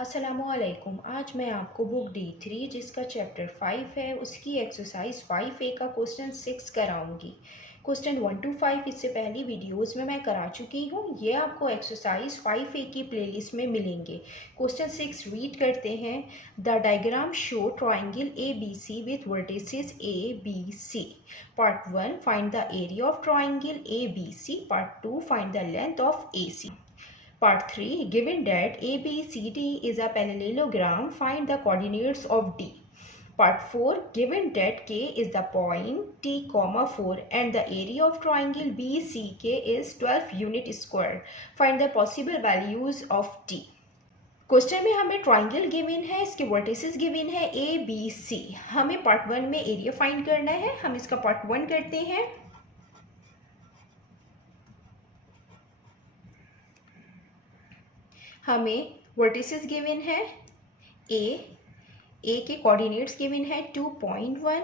अस्सलामुअलैकुम। आज मैं आपको बुक D3 जिसका चैप्टर 5 है उसकी एक्सरसाइज 5A का क्वेश्चन 6 कराऊंगी। क्वेश्चन 1 to 5 इससे पहली वीडियोस में मैं करा चुकी हूँ। ये आपको एक्सरसाइज 5A की प्लेलिस्ट में मिलेंगे। क्वेश्चन 6 रीड करते हैं। The diagram show triangle ABC with vertices ABC। Part 1 find the area of triangle ABC। Part 2 find the length of AC। Part 3. Given that ABCD is a parallelogram, find the coordinates of D. Part 4. Given that K is the point T, 4 and the area of triangle BCK is 12 unit square. Find the possible values of D. Question में हमें triangle given है, इसके vertices given है ABC। हमें part 1 में area find करना है। हम इसका पार्ट 1 करते हैं। हमें वर्टिसेस गिवन है ए के कोऑर्डिनेट्स गिवन है 2.1,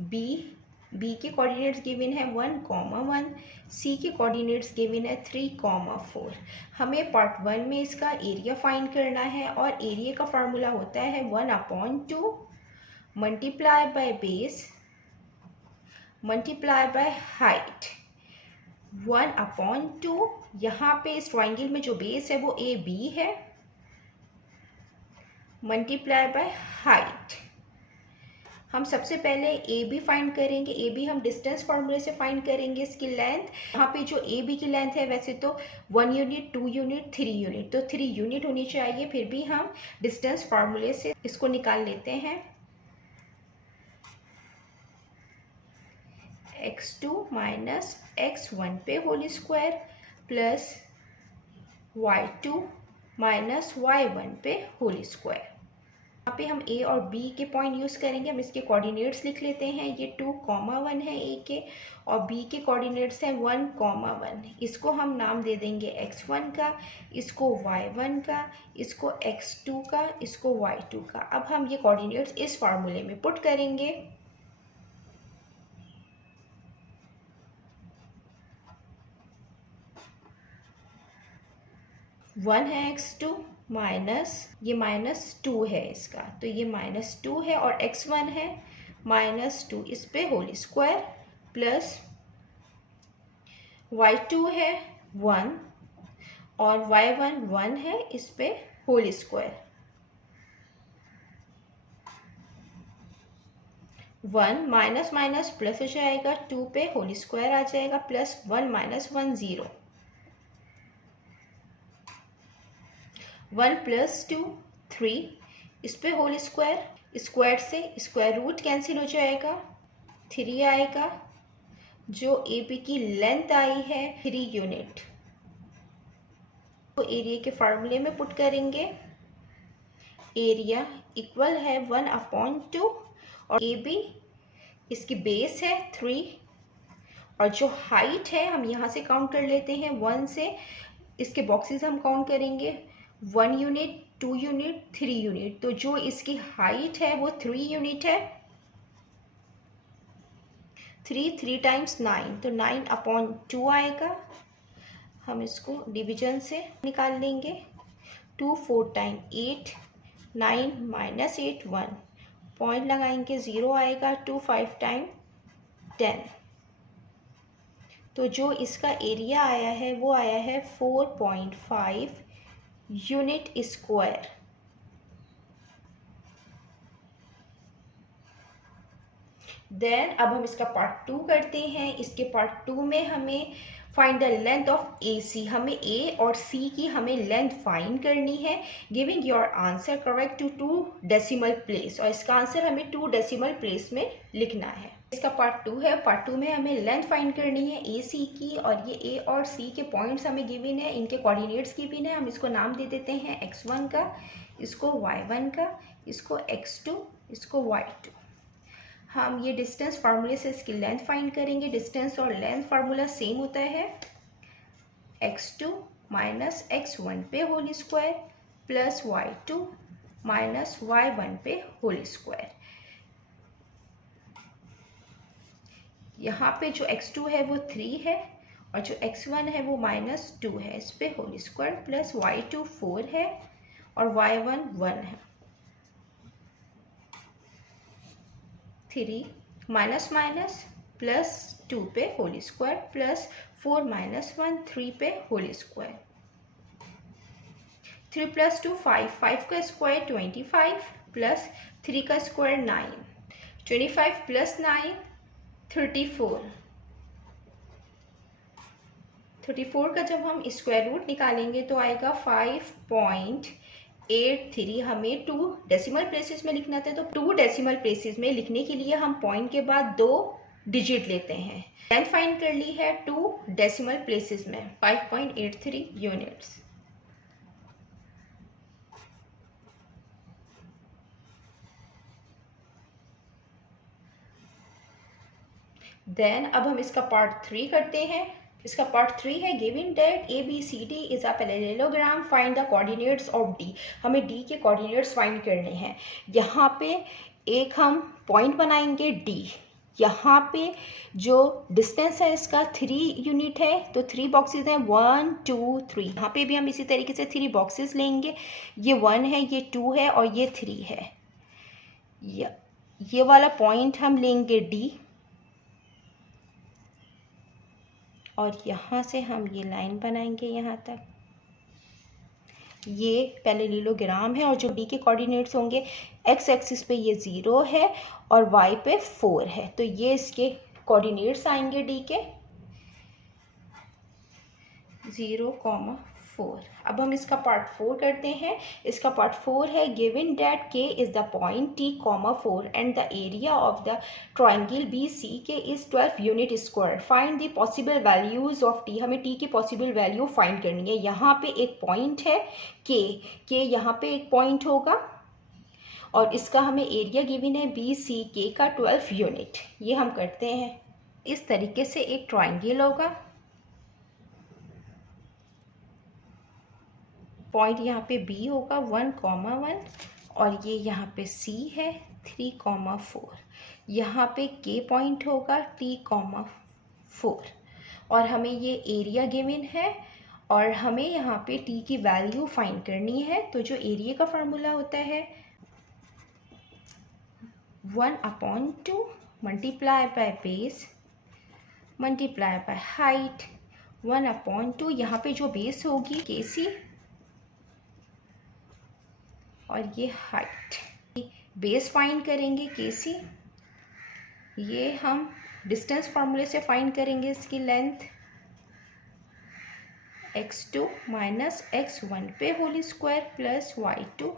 बी के कोऑर्डिनेट्स गिवन है 1,1, सी के कोऑर्डिनेट्स गिवन है 3,4। हमें पार्ट 1 में इसका एरिया फाइंड करना है और एरिया का फार्मूला होता है 1/2 multiply by base multiply by height. 1/2 यहाँ पे इस ट्राइंगल में जो बेस है वो AB है, मल्टीप्लाई बाय हाइट। हम सबसे पहले AB फाइंड करेंगे। AB हम डिस्टेंस फार्मूले से फाइंड करेंगे। इसकी लेंथ, यहाँ पे जो AB की लेंथ है वैसे तो 1 यूनिट, 2 यूनिट, 3 यूनिट, तो 3 यूनिट होनी चाहिए। फिर भी हम डिस्टेंस फार्मूले से इसको निकाल लेते हैं। x2 माइनस x1 पे whole square plus y2 minus y1 पे होल स्क्वायर। यहाँ पे हम A और B के पॉइंट यूज़ करेंगे। हम इसके कोऑर्डिनेट्स लिख लेते हैं। ये 2,1 है A के और B के कोऑर्डिनेट्स हैं 1,1। इसको हम नाम दे देंगे x1 का, इसको y1 का, इसको x2 का, इसको y2 का। अब हम ये कोऑर्डिनेट्स इस फार्मूले में पुट करेंगे। 1 है x2 माइनस, ये -2 है इसका, तो ये -2 है और x1 है -2 इस पे होल स्क्वायर प्लस y2 है 1 और y1 1 है इस पे whole square. 1 minus minus plus हो जाएगा, 2 पे होल स्क्वायर आ जाएगा प्लस 1 माइनस 1 0। 1 प्लस 2 3 इस पे होल स्क्वायर, स्क्वायर से स्क्वायर रूट कैंसिल हो जाएगा, 3 आएगा। जो AB की लेंथ आई है 3 यूनिट, तो एरिया के फार्मूले में पुट करेंगे। एरिया इक्वल है 1/2 और AB इसकी बेस है 3 और जो हाइट है हम यहाँ से काउंट कर लेते हैं 1 से। इसके बॉक्सेस हम काउंट करेंगे 1 यूनिट, 2 यूनिट, 3 यूनिट, तो जो इसकी हाइट है वो 3 यूनिट है। 3 टाइम्स 9 तो 9/2 आएगा। हम इसको डिवीजन से निकाल लेंगे। 2 4 टाइम 8, 9 माइनस 8 1, पॉइंट लगाएंगे 0 आएगा। 2 5 टाइम 10, तो जो इसका एरिया आया है वो आया है 4.5 यूनिट स्क्वायर। देन अब हम इसका पार्ट 2 करते हैं। इसके पार्ट 2 में हमें find the length of AC। हमें A और C की हमें लेंथ फाइंड करनी है। Giving your answer correct to 2 decimal place, और इसका आंसर हमें 2 डेसिमल प्लेस में लिखना है। इसका पार्ट 2 है। पार्ट 2 में हमें लेंथ फाइंड करनी है AC की, और ये A और C के पॉइंट्स हमें गिवन है, इनके कोऑर्डिनेट्स गिवन है। हम इसको नाम दे देते हैं x1 का, इसको y1 का, इसको x2, इसको y2। हम ये डिस्टेंस फार्मूले से इसकी लेंथ फाइंड करेंगे। डिस्टेंस और लेंथ फार्मूला सेम होता है, x2 माइनस x1 पे whole square plus y2 minus y1 पे होल स्क्वायर। यहाँ पे जो x2 है वो 3 है और जो x1 है वो -2 है, इस पे होल स्क्वायर प्लस y2 4 है और y1 1 है। 3 माइनस माइनस प्लस 2 पे होल स्क्वायर प्लस 4 माइनस 1 3 पे होल स्क्वायर। 3 प्लस 2 5, 5 का स्क्वायर 25 प्लस 3 का स्क्वायर 9, 25 प्लस 9 34। 34 का जब हम स्क्वायर रूट निकालेंगे तो आएगा 5.83। हमें 2 डेसिमल प्लेसेस में लिखना था, तो 2 डेसिमल प्लेसेस में लिखने के लिए हम पॉइंट के बाद 2 डिजिट लेते हैं। लेंथ फाइंड कर ली है 2 डेसिमल प्लेसेस में 5.83 यूनिट्स। देन अब हम इसका पार्ट 3 करते हैं। इसका पार्ट 3 है given that ABCD is a parallelogram, find the coordinates of D। हमें D के कोऑर्डिनेट्स फाइंड करने हैं। यहाँ पे एक हम पॉइंट बनाएंगे D। यहाँ पे जो डिस्टेंस है इसका 3 यूनिट है, तो 3 बॉक्सेस हैं 1 2 3। यहाँ पे भी हम इसी तरीके से 3 बॉक्सेस लेंगे। ये 1 है, ये 2 है और ये 3 है। ये वाला पॉइंट हम लेंगे D और यहाँ से हम ये लाइन बनाएंगे यहाँ तक। ये पैरेललोग्राम है और जो D के कोऑर्डिनेट्स होंगे x एक्सिस पे ये 0 है और y पे 4 है, तो ये इसके कोऑर्डिनेट्स आएंगे D के 0, 4। अब हम इसका पार्ट 4 करते हैं। इसका पार्ट 4 है given that K is the point T, 4 and the area of the triangle BCK is 12 unit square. Find the possible values of T। हमें T की पॉसिबल वैल्यू फाइंड करनी है। यहाँ पे एक पॉइंट है K यहाँ पे एक पॉइंट होगा और इसका हमें एरिया गिवन है BCK का 12 यूनिट। ये हम करते हैं। इस तरीके से एक ट्रायंगल होगा। पॉइंट यहाँ पे B होगा 1, 1 और ये यहाँ पे C है 3, 4। यहाँ पे K पॉइंट होगा T, 4 और हमें ये एरिया गिवन है और हमें यहाँ पे T की वैल्यू फाइंड करनी है। तो जो एरिया का फार्मूला होता है 1/2 multiply by base multiply by height 1/2। यहाँ पे जो बेस होगी KC और ये हाइट। बेस फाइंड करेंगे KC, ये हम डिस्टेंस फार्मूले से फाइंड करेंगे इसकी लेंथ x2 माइनस x1 पे whole square plus y2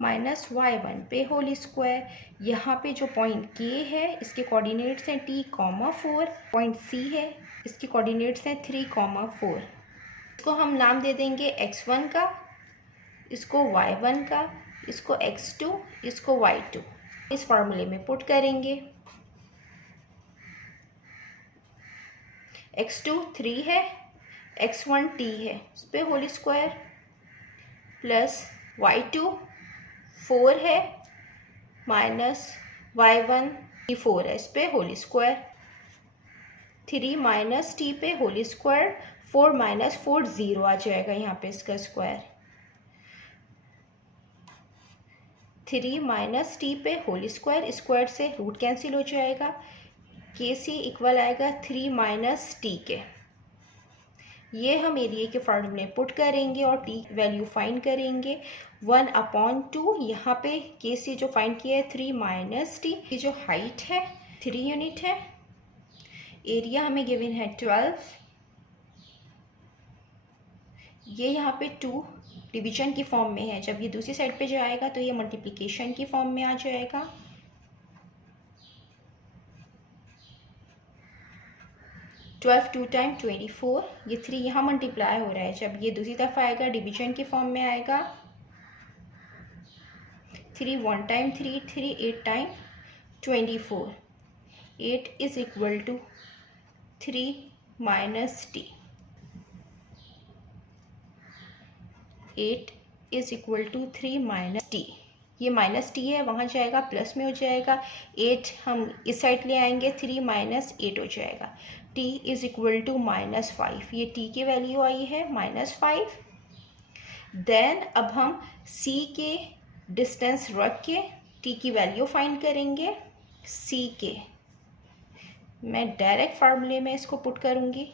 minus y1 पे होल स्क्वायर। यहाँ पे जो पॉइंट K है इसके कोऑर्डिनेट्स हैं T, 4। पॉइंट C है, इसके कोऑर्डिनेट्स हैं 3, 4। इसको हम नाम दे देंगे x1 का, इसको y1 का, इसको x2, इसको y2। इस फार्मूले में पुट करेंगे। x2 3 है, x1 T है, इस पे होल स्क्वायर प्लस y2 4 है माइनस y1 4 है, इस पे होल स्क्वायर 3 माइनस T पे होल स्क्वायर 4 माइनस 4 0 आ जाएगा यहाँ पे इसका स्क्वायर। 3 माइनस T पे होल स्क्वायर, स्क्वायर से रूट कैंसिल हो जाएगा। KC इक्वल आएगा 3 माइनस T के। ये हम एरिया के फार्मूले में पुट करेंगे और T वैल्यू फाइंड करेंगे 1/2। यहाँ पे KC जो फाइंड किया है 3 माइनस T। ये जो हाइट है 3 यूनिट है। एरिया हमें गिवन है 12। ये यहाँ पे 2 डिवीजन की फॉर्म में है, जब ये दूसरी साइड पे जाएगा तो ये मल्टीप्लिकेशन की फॉर्म में आ जाएगा। 12 2 टाइम 24, ये 3 यहाँ मल्टीप्लाई हो रहा है, जब ये दूसरी तरफ आएगा डिवीजन की फॉर्म में आएगा। 3 1 time 3 3 8 time 24। 8 is equal to 3 minus T। 8 is equal to 3 minus T। ये माइनस T है, वहाँ जाएगा प्लस में हो जाएगा। 8 हम इस साइड ले आएंगे, 3 माइनस 8 हो जाएगा। T is equal to -5। ये T की वैल्यू आई है -5। देन अब हम सी के डिस्टेंस रख के टी की वैल्यू फाइंड करेंगे। सी के मैं डायरेक्ट फार्मूले में इसको पुट करूँगी।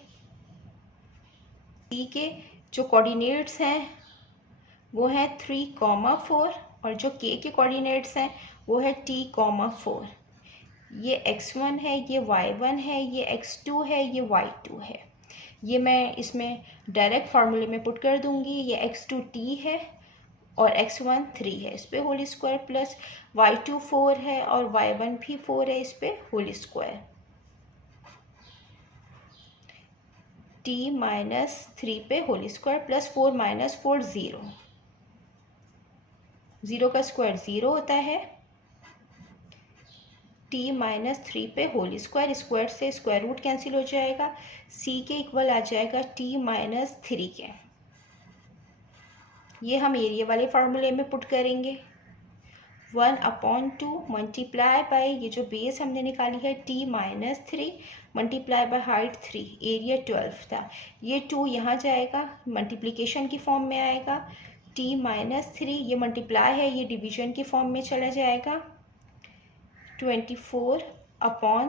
सी के जो कोऑर्डिनेट्स हैं वो है 3,4 और जो के कोऑर्डिनेट्स हैं वो है t,4। ये x1 है, ये y1 है, ये x2 है, ये y2 है। ये मैं इसमें डायरेक्ट फार्मूले में पुट कर दूंगी। ये x2 t है और x1 3 है, इस पे होल स्क्वायर, प्लस y2 4 है और y1 भी 4 है, इस पे होल स्क्वायर। t -3 पे होल स्क्वायर प्लस 4 - 4 0, 0 का स्क्वायर 0 होता है। t -3 पे होल स्क्वायर, स्क्वायर से स्क्वायर रूट कैंसिल हो जाएगा। c के इक्वल आ जाएगा t -3 के। ये हम एरिया वाले फार्मूले में पुट करेंगे। 1/2 मल्टीप्लाई बाय ये जो बेस हमने निकाली है t -3 multiply by height 3, area 12 था। ये 2 यहाँ जाएगा, मल्टीप्लिकेशन की फॉर्म में आएगा। t -3 ये मल्टीप्लाई है, ये डिवीजन की फॉर्म में चला जाएगा। 24/3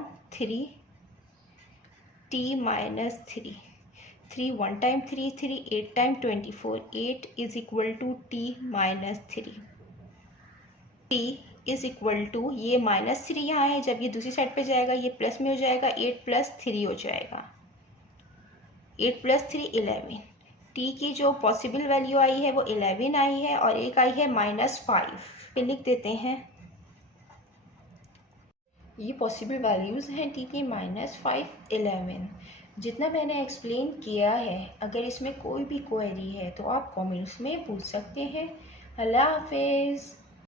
t -3, 3 1 time 3 3, 8 time 24, 8 is equal to t -3। t is equal to ये -3 यहाँ है, जब ये दूसरी साइड पे जाएगा ये प्लस में हो जाएगा, 8 + 3 हो जाएगा। 8 + 3 11। t की जो पॉसिबल वैल्यू आई है वो 11 आई है और एक आई है -5 पे लिख देते हैं। ये पॉसिबल वैल्यूज़ हैं t की -5 11। जितना मैंने एक्सप्लेन किया है, अगर इसमें कोई भी क्वेरी है तो आप कमेंट्स में पूछ सकते हैं। अल्लाह हाफिज़।